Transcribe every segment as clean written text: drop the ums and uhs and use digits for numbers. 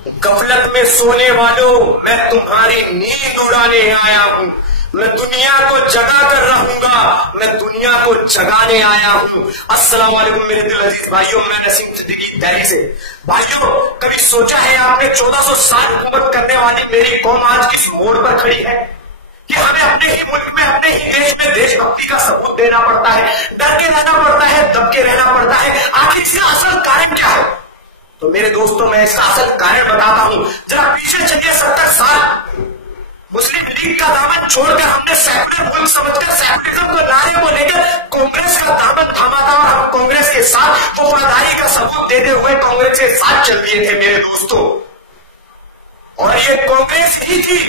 गफलत में सोने वालों, मैं तुम्हारी नींद उड़ाने आया हूं। मैं दुनिया को जगा कर रहूंगा, मैं दुनिया को जगाने आया हूं। अस्सलाम वालेकुम मेरे दिल अजीज भाइयों, मैं नसीम सिद्दीकी दिल्ली से। भाइयों, कभी सोचा है आपने 1400 साल हुकूमत करने वाली मेरी कौम आज किस मोड़ पर खड़ी है कि हमें अपने ही मुल्क में, अपने ही देश में देशभक्ति का सबूत देना पड़ता है, डर के रहना पड़ता है, दब के रहना पड़ता है। आखिर इसका असल कारण क्या है? तो मेरे दोस्तों, मैं इसका असल कारण बताता हूं। जरा पीछे चलिए 70 साल। मुस्लिम लीग का दामन छोड़कर हमने सेकुलर मुल्क समझकर सेकुलरिज्म को नारे को लेकर कांग्रेस का दामन थामा था और हम कांग्रेस के साथ वफादारी का सबूत देते हुए कांग्रेस के साथ चल दिए थे मेरे दोस्तों। और ये कांग्रेस ही थी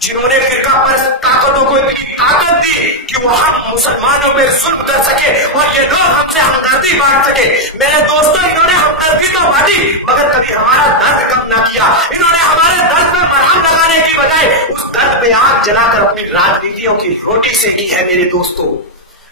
जिन्होंने फिरका परस्त ताकतों को इतनी ताकत दी कि वो हम मुसलमानों पर जुल्म कर सके और ये लोग हमसे हमदर्दी बांट सके। मेरे दोस्तों, इन्होंने हमदर्दी तो बांटी मगर कभी हमारा दर्द कम ना किया। इन्होंने हमारे दर्द पे मरहम लगाने की बजाय उस दर्द पे आग जलाकर अपनी राजनीतियों की रोटी सेकी है मेरे दोस्तों।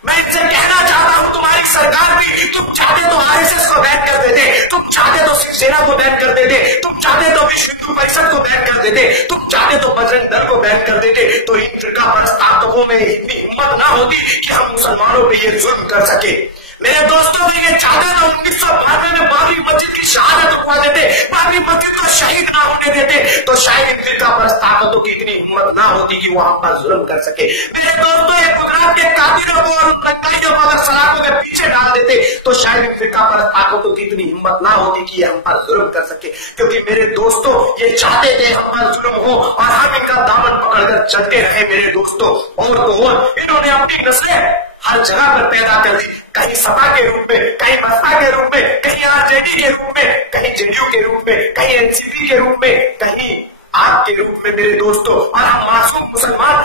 मैं इनसे कहना चाहता हूं, तुम्हारी सरकार भी, तुम चाहते तो आरएसएस को बैन कर देते, तुम चाहते तो शिवसेना को बैन कर देते, तुम चाहते तो विश्व हिंदू परिषद को बैन कर देते, तुम चाहते तो बजरंग दल को बैन कर देते, तो इन फिरका परस्त ताकतों में इतनी हिम्मत ना होती कि हम मुसलमानों पे ये जुल्म कर सके। मेरे दोस्तों, तो ये चाहते तो 1992 में बाबरी मस्जिद की शहादत रुकवा देते, बाबरी मस्जिद को शहीद ना होने देते, तो शायद इन फिरका परस्त ताकतों की इतनी हिम्मत ना होती कि वो हम पर जुल्म कर सके। मेरे दोस्तों, ये गुजरात के कातिलों को और दंगाइयों को अगर सलाखों के पीछे डाल देते तो शायद इन फिरका परस्त ताकतों की इतनी हिम्मत ना होती कि हम पर जुल्म कर सके। क्योंकि मेरे दोस्तों, ये चाहते थे हम पर जुल्म हो और हम इनका दामन पकड़कर चलते रहे मेरे दोस्तों। और तो और इन्होंने अपनी नस्लें हर जगह पर पैदा कर दी, कहीं सपा के रूप में, कहीं बसपा के रूप में, कहीं आरजेडी के रूप में, कहीं जेडीयू के रूप में, कहीं एनसीपी के रूप में, कहीं आप के रूप में मेरे दोस्तों। और हम मासूम मुसलमान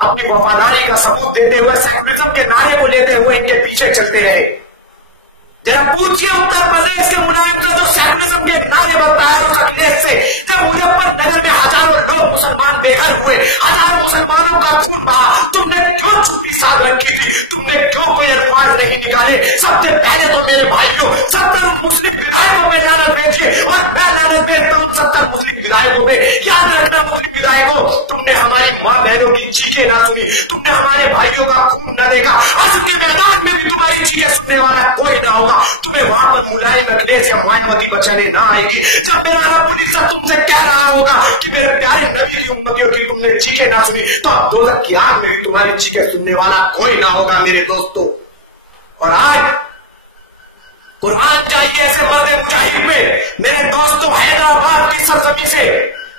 अपनी वफादारी का सबूत देते हुए, सेकुलरिज्म के नारे को लेते हुए इनके पीछे चलते रहे। जरा पूछिए उत्तर प्रदेश के मुलायम से जो सेकुलरिज्म के नारे बनता है उस अखिलेश से, जब मुजफ्फरनगर में हजारों लोग मुसलमान बेघर हुए, हजारों मुसलमानों का खून बहा, तुमने क्यों चुप्पी साध रखी थी? तुमने क्यों कोई अल्फाज नहीं निकाले? सबसे पहले तो मेरे भाइयों, 70 मुस्लिम विधायकों में लानत भेजिए और मैं लानत भेजता हूं 70 मुस्लिम विधायकों में। याद रखना मुस्लिम विधायकों, तुमने हमारी माँ बहनों की चीखें ना सुनी, तुमने हमारे भाइयों का खून न देखा, आज के मैदान में भी तुम्हारी चीखें सुनने वाला कोई ना होगा। तुम्हें वहां पर मुलायम अखिलेश या मायावती बचाने ना आएगी। जब मेरा रब्बुल इज्जत तुमसे कह रहा होगा कि मेरे प्यारे नबी की उम्मतियों की तुमने चीखें ना सुनी, तो अब दोज़ख की आग में भी तुम्हारी चीखें सुनने वाला कोई ना होगा मेरे दोस्तों। और आज कुर्बान चाहिए ऐसे मर्द मुजाहिद में मेरे दोस्तों। हैदराबाद की सरजमी से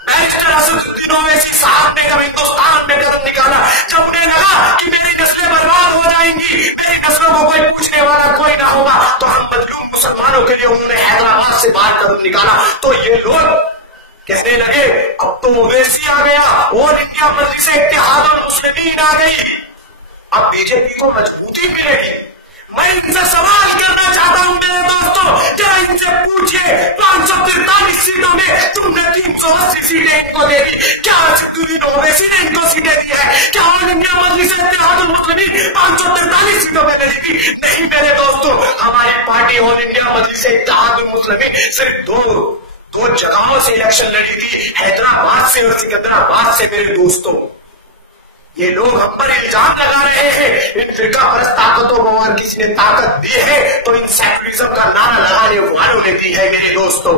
बैरिस्टर असदुद्दीन ओवैसी साहब ने जब हिंदुस्तान में कदम निकाला, जब उन्हें लगा कि मेरी नस्लें बर्बाद हो जाएंगी, मेरी नस्लों को कोई पूछने वाला कोई ना होगा, तो हम मजलूम मुसलमानों के लिए उन्होंने हैदराबाद से बाहर कदम निकाला। तो ये लोग कहने लगे अब तो ओवैसी आ गया, ऑल इंडिया मजलिस इत्तेहादुल मुस्लिमीन आ गई, अब बीजेपी को मजबूती मिलेगी। मैं इनसे सवाल करना चाहता हूं मेरे दोस्तों, जरा इनसे पूछिए 543 सीटों में तुमने 380 सीटें इनको दे दी, क्या असदुद्दीन ओवैसी ने इनको सीटें दी है? क्या ऑल इंडिया मजलिस इत्तेहादुल मुस्लिमीन 543 सीटों में मिली थी? नहीं मेरे दोस्तों, हमारी पार्टी ऑल इंडिया मजलिस इत्तेहादुल मुस्लिमीन सिर्फ दो जगहों से इलेक्शन लड़ी थी, हैदराबाद से और सिकंदराबाद से मेरे दोस्तों। ये लोग हम पर इल्जाम लगा रहे हैं इन फिरका परस्त ताकतों को, और किसी ने ताकत दी है तो इन सेकुलरिज्म का नारा लगाने वालों ने दी है मेरे दोस्तों।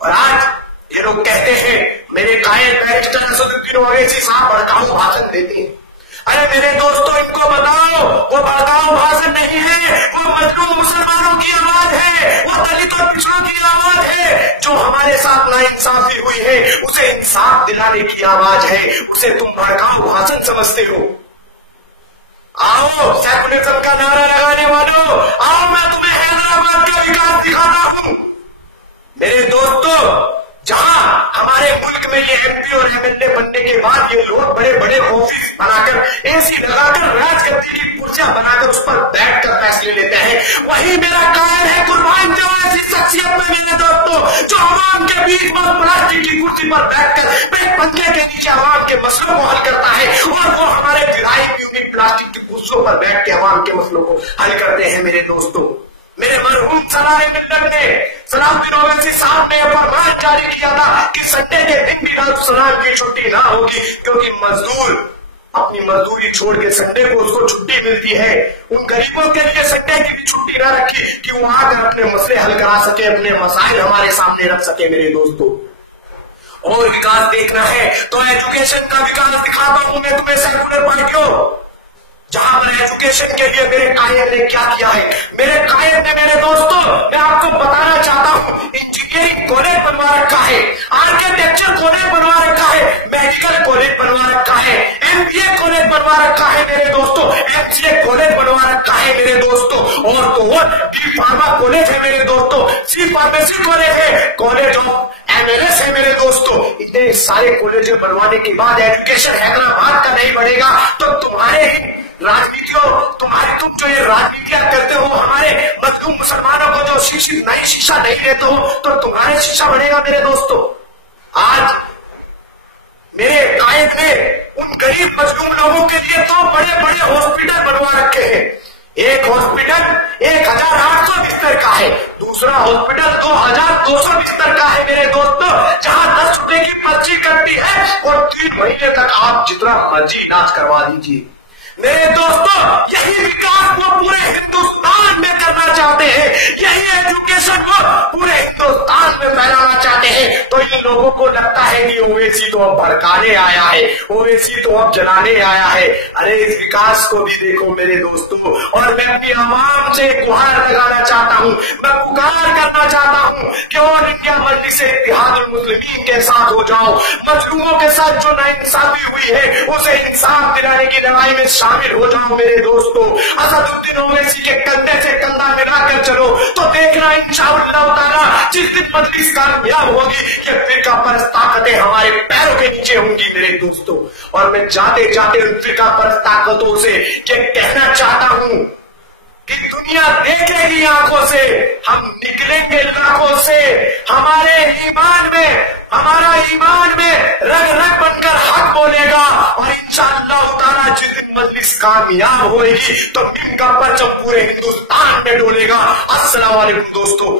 और आज ये लोग कहते हैं मेरे कायल बैरिस्टर असदुद्दीन ओवैसी साहब भड़काऊ भाषण देते हैं। अरे मेरे दोस्तों, इनको बताओ वो भड़काऊ भाषण नहीं है, वो मजलूम मुसलमानों की आवाज है, वो दलित और पिछड़ों की आवाज है। जो हमारे साथ नाइंसाफी हुई है उसे इंसाफ दिलाने की आवाज है, उसे तुम भड़काऊ भाषण समझते हो। आओ सेकुलरिज्म का नारा लगाने वालों, आओ मैं तुम्हें हैदराबाद का विकास दिखाता हूं। मेरे दोस्तों, जहां हमारे मुल्क में ये एमपी और एमएलए बनने के बाद ये लोग बड़े बड़े ऑफिस बनाकर, एसी लगाकर, राजगद्दी की कुर्सियां बनाकर उस पर बैठकर फैसले लेते हैं, वही मेरा कायल है कुर्बान जाओ ऐसी शख्सियत में मेरे दोस्तों, जो आवाम के बीच में प्लास्टिक की कुर्सी पर बैठकर एक पंखे के नीचे आवाम के मसलों को हल करता है। और वो हमारे विधायक भी उन्हीं प्लास्टिक की कुर्सियों पर बैठ के आवाम के मसलों को हल करते हैं मेरे दोस्तों। मेरे मरहूम सलाह मिल्लत ने सलाहुद्दीन ओवैसी साहब ने फरमान जारी किया था कि संडे के दिन भी दारुस्सलाम की छुट्टी ना होगी, क्योंकि मजदूर अपनी मजदूरी छोड़ के संडे को उसको छुट्टी मिलती है। उन गरीबों के लिए संडे की भी छुट्टी ना रखी कि वो आकर अपने मसले हल करा सके, अपने मसाइल हमारे सामने रख सके। मेरे दोस्तों, और विकास देखना है तो एजुकेशन का विकास दिखाता हूं मैं तुम्हें सेकुलर पार्टियों। जहां पर एजुकेशन के लिए मेरे कायद ने क्या किया है, मेरे कायद ने मेरे दोस्तों मैं आपको बताना चाहता हूं, इंजीनियरिंग कॉलेज बनवा रखा है, आर्किटेक्चर कॉलेज बनवा रखा है, मेडिकल कॉलेज बनवा रखा है, MBA कॉलेज बनवा रखा है मेरे दोस्तों, MCA कॉलेज बनवा रखा है मेरे दोस्तों, और तो और डी फार्मा कॉलेज है मेरे दोस्तों, सी फार्मेसी कॉलेज है, कॉलेज ऑफ MLS है मेरे दोस्तों। इतने सारे कॉलेज बनवाने के बाद एजुकेशन हैदराबाद का नहीं बढ़ेगा तो तुम्हारे ही राजनीतियों, तुम जो ये राजनीतियां करते हो, हमारे मजलूम मुसलमानों को जो शिक्षित नहीं शिक्षा नहीं देते हो, तो तुम्हारे शिक्षा बढ़ेगा मेरे दोस्तों। आज मेरे कायद ने उन गरीब मजलूम लोगों के लिए तो बड़े बड़े हॉस्पिटल बनवा रखे हैं। एक हॉस्पिटल 1800 बिस्तर का है, दूसरा हॉस्पिटल 2200 बिस्तर का है मेरे दोस्तों, जहां 10 रुपए की पर्ची कटती है और 3 महीने तक आप जितना मर्जी इलाज करवा दीजिए। मेरे दोस्तों, यही विकास वो पूरे हिंदुस्तान में करना चाहते हैं, यही एजुकेशन वो पूरे हिंदुस्तान में फैलाना चाहते हैं। तो इन लोगों को लगता है कि ओवैसी तो अब भड़काने आया है, ओवैसी तो अब जलाने आया है। अरे इस विकास को भी देखो मेरे दोस्तों, और मैं अपनी आवाम से गुहार लगाना चाहता हूं, मैं पुकार करना चाहता हूं कि ऑल इंडिया मजलिस इत्तेहादुल मुस्लिमीन के साथ हो जाओ, मजलूमों के साथ जो नाइंसाफी हुई है उसे इंसाफ दिलाने की लड़ाई में शामिल हो जाओ मेरे दोस्तों। असदुद्दीन ओवैसी के कंधे से कंधा मिलाकर चलो तो देखना इंशाअल्लाह ताला जिस दिन मजलिस कामयाब होगी ये फिरका परस्त ताकतें हमारे पैरों के नीचे होंगी मेरे दोस्तों। और मैं जाते जाते उन फिरका परस्त ताकतों से ये कहना चाहता हूं कि दुनिया देखेगी आंखों से, हम निकलेंगे लाखों से, हमारे ईमान में, हमारा ईमान में रग रग बनकर हक बोलेगा, और इंशाअल्लाह ताला जिस दिन मजलिस कामयाब होगी तो इनका परचम पूरे हिंदुस्तान में डोलेगा। अस्सलाम वालेकुम दोस्तों।